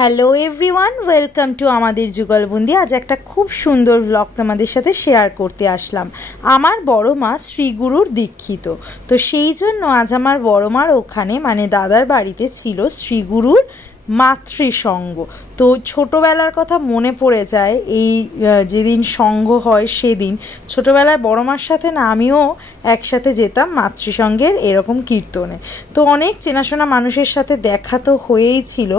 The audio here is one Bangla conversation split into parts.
হ্যালো এভরিওয়ান, ওয়েলকাম টু আমাদের যুগলবন্দি। আজ একটা খুব সুন্দর ব্লগ তোমাদের সাথে শেয়ার করতে আসলাম। আমার বড় মা শ্রীগুরুর দীক্ষিত, তো সেই জন্য আজ আমার বড় মার ওখানে মানে দাদার বাড়িতে ছিল শ্রীগুরুর মাতৃসঙ্গ। তো ছোটোবেলার কথা মনে পড়ে যায়, এই যেদিন সঙ্গ হয় সেদিন ছোটোবেলায় বড় মার সাথে না আমিও একসাথে যেতাম মাতৃসঙ্গের এরকম কীর্তনে। তো অনেক চেনাশোনা মানুষের সাথে দেখা তো হয়েই ছিল,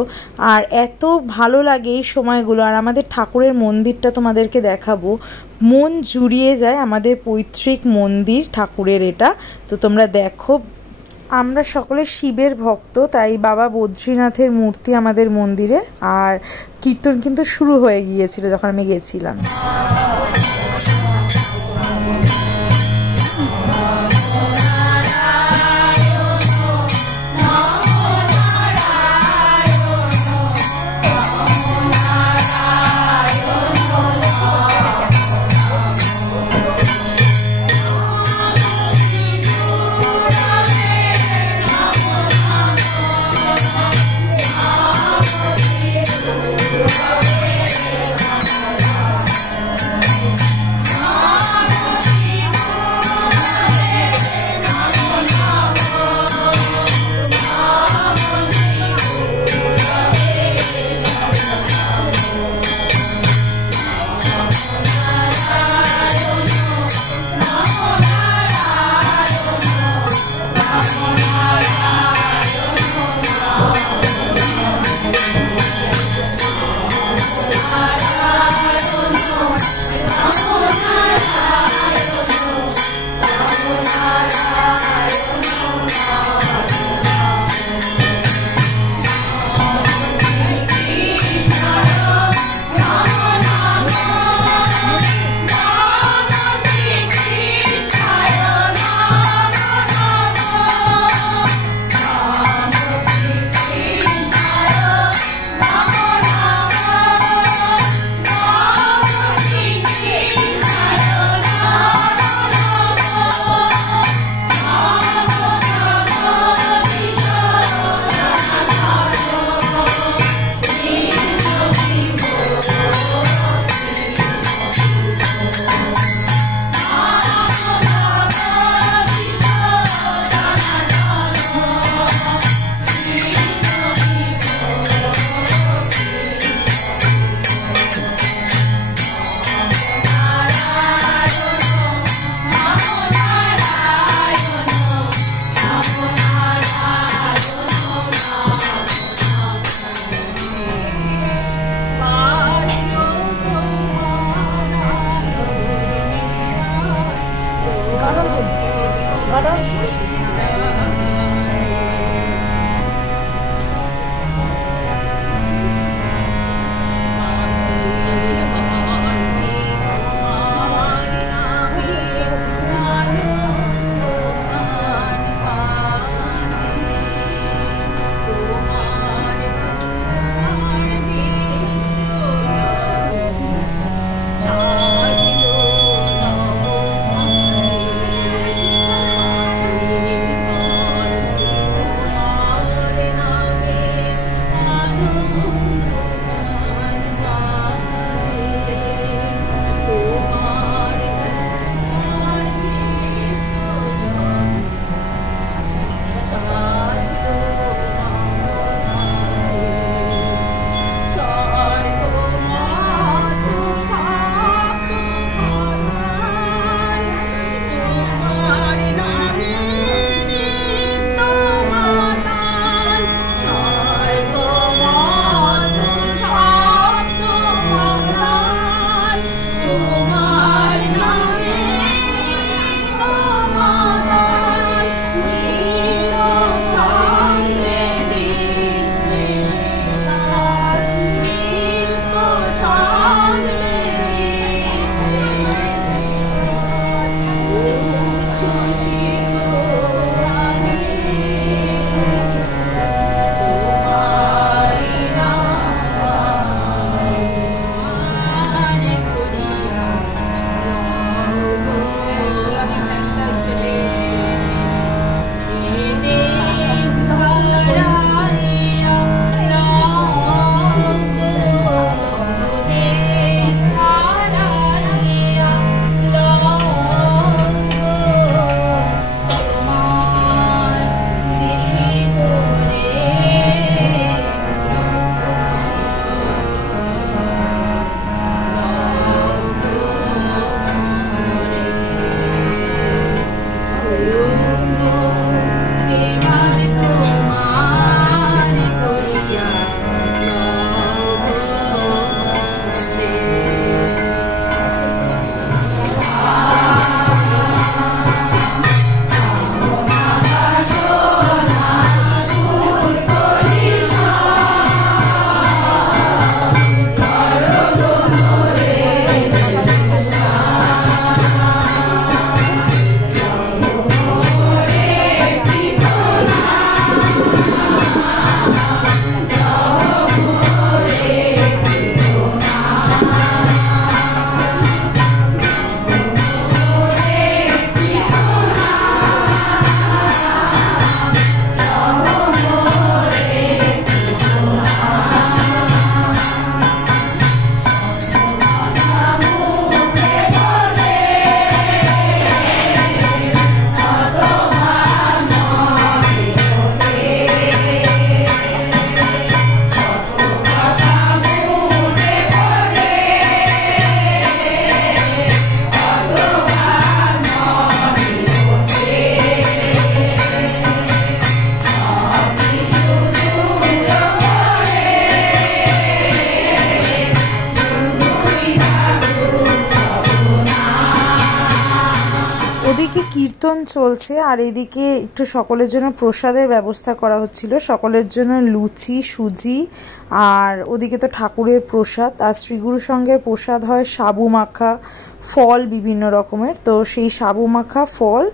আর এত ভালো লাগে এই সময়গুলো। আর আমাদের ঠাকুরের মন্দিরটা তোমাদেরকে দেখাবো, মন জুড়িয়ে যায়। আমাদের পৈতৃক মন্দির ঠাকুরের এটা, তো তোমরা দেখো। আমরা সকলে শিবের ভক্ত, তাই বাবা বদ্রীনাথের মূর্তি আমাদের মন্দিরে। আর কীর্তন কিন্তু শুরু হয়ে গিয়েছিল যখন আমি গেছিলাম। কীর্তন চলছে আর এদিকে একটু সকলের জন্য প্রসাদের ব্যবস্থা করা হচ্ছিল। সকলের জন্য লুচি, সুজি, আর ওদিকে তো ঠাকুরের প্রসাদ। আর শ্রীগুরুর সঙ্গে প্রসাদ হয় সাবু মাখা, ফল বিভিন্ন রকমের। তো সেই সাবু মাখা, ফল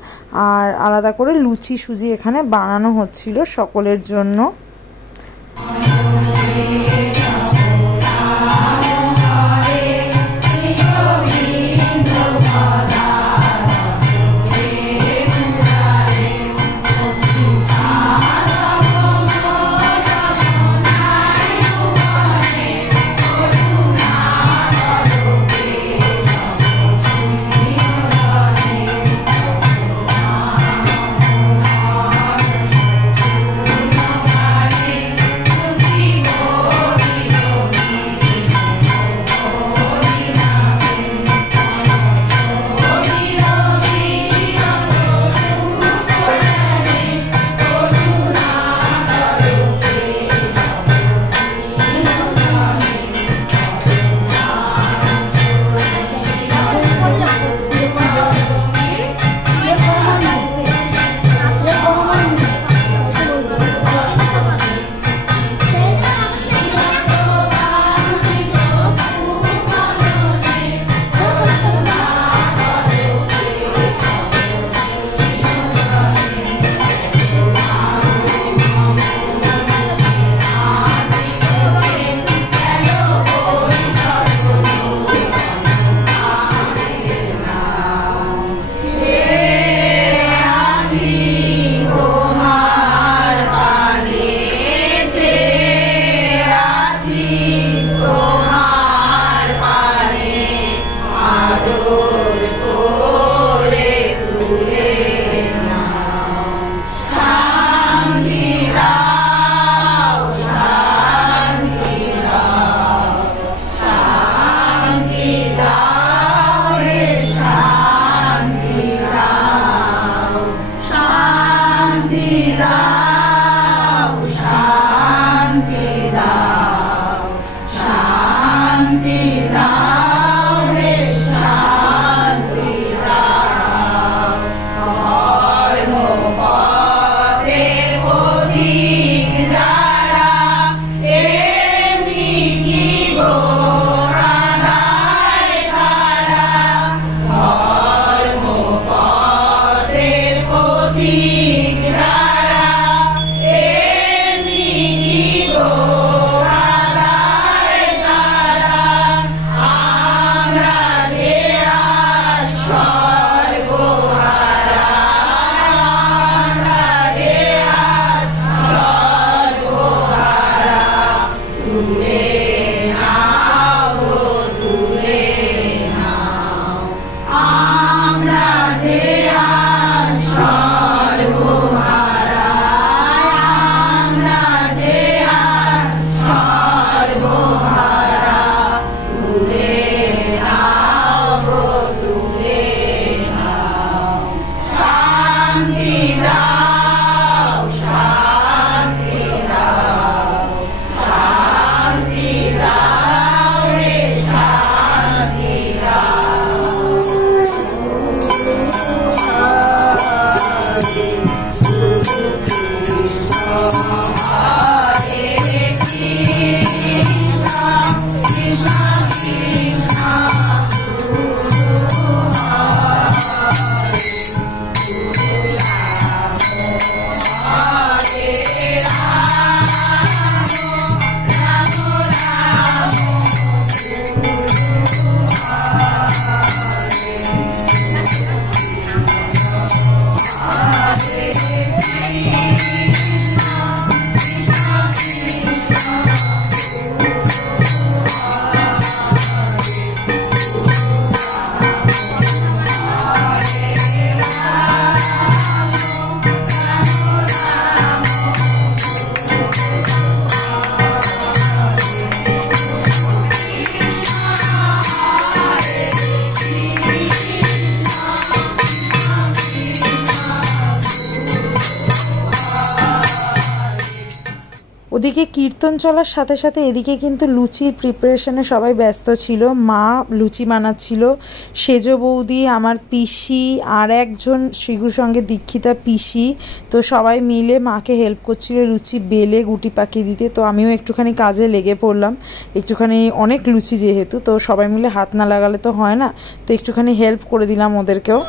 আর আলাদা করে লুচি, সুজি এখানে বানানো হচ্ছিল সকলের জন্য। ওদিকে কীর্তন চলার সাথে সাথে এদিকে কিন্তু লুচির প্রিপারেশনে সবাই ব্যস্ত ছিল। মা লুচি বানাচ্ছিল, সেজ বৌদি, আমার পিসি, আর একজন শ্রীগুর সঙ্গে দীক্ষিতা পিসি, তো সবাই মিলে মাকে হেল্প করছিল লুচি বেলে গুটি পাকিয়ে দিতে। তো আমিও একটুখানি কাজে লেগে পড়লাম, একটুখানি অনেক লুচি যেহেতু, তো সবাই মিলে হাত না লাগালে তো হয় না, তো একটুখানি হেল্প করে দিলাম ওদেরকেও।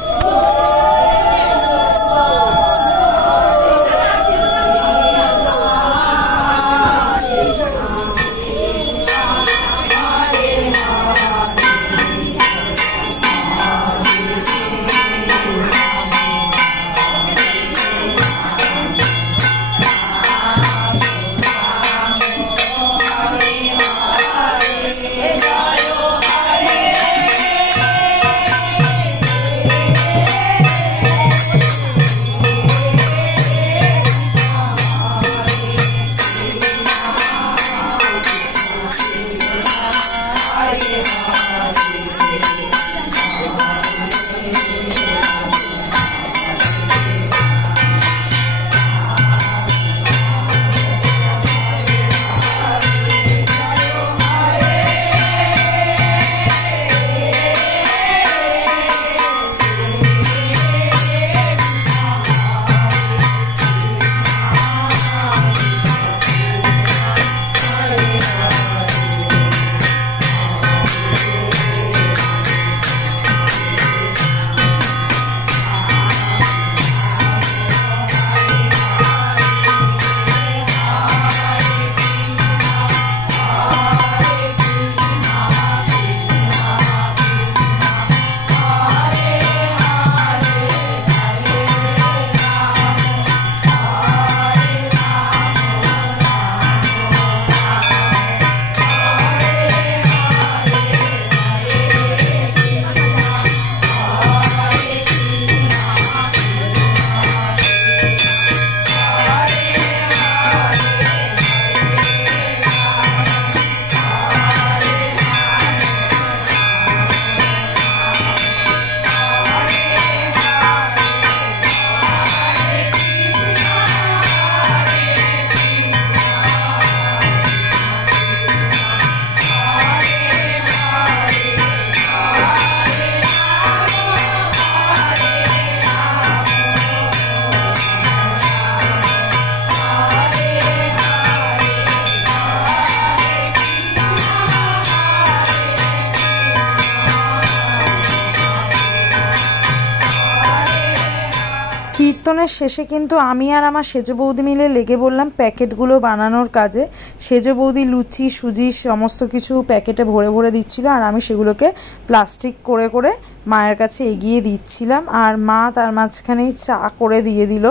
কীর্তনের শেষে কিন্তু আমি আর আমার সেজ বৌদি মিলে লেগে বললাম প্যাকেটগুলো বানানোর কাজে। সেজ বৌদি লুচি সুজি সমস্ত কিছু প্যাকেটে ভরে ভরে দিচ্ছিল, আর আমি সেগুলোকে প্লাস্টিক করে করে মায়ের কাছে এগিয়ে দিচ্ছিলাম। আর মা তার মাঝখানেই চা করে দিয়ে দিল,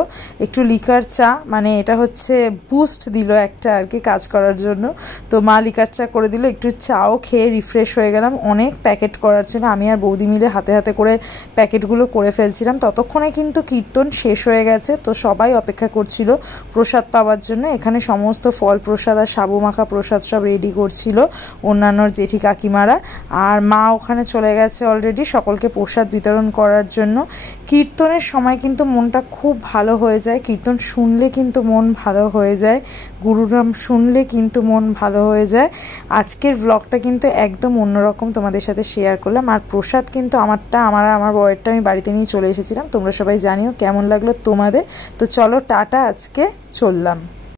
একটু লিকার চা, মানে এটা হচ্ছে বুস্ট দিল একটা আর কি কাজ করার জন্য। তো মা লিকার চা করে দিল, একটু চাও খেয়ে রিফ্রেশ হয়ে গেলাম। অনেক প্যাকেট করার জন্য আমি আর বৌদি মিলে হাতে হাতে করে প্যাকেটগুলো করে ফেলছিলাম। ততক্ষণে কিন্তু কীর্তন শেষ হয়ে গেছে, তো সবাই অপেক্ষা করছিল প্রসাদ পাওয়ার জন্য। এখানে সমস্ত ফল প্রসাদ আর সাবু মাখা প্রসাদ সব রেডি করছিল অন্যান্য জেঠি কাকিমারা, আর মা ওখানে চলে গেছে অলরেডি সকলকে প্রসাদ বিতরণ করার জন্য। কীর্তনের সময় কিন্তু মনটা খুব ভালো হয়ে যায়, কীর্তন শুনলে কিন্তু মন ভালো হয়ে যায়, গুরুনাম শুনলে কিন্তু মন ভালো হয়ে যায়। আজকের ব্লগটা কিন্তু একদম অন্যরকম তোমাদের সাথে শেয়ার করলাম। আর প্রসাদ কিন্তু আমার বরেরটা আমি বাড়িতে নিয়ে চলে এসেছিলাম। তোমরা সবাই জানিও কেমন লাগলো তোমাদের। তো চলো টাটা, আজকে চললাম।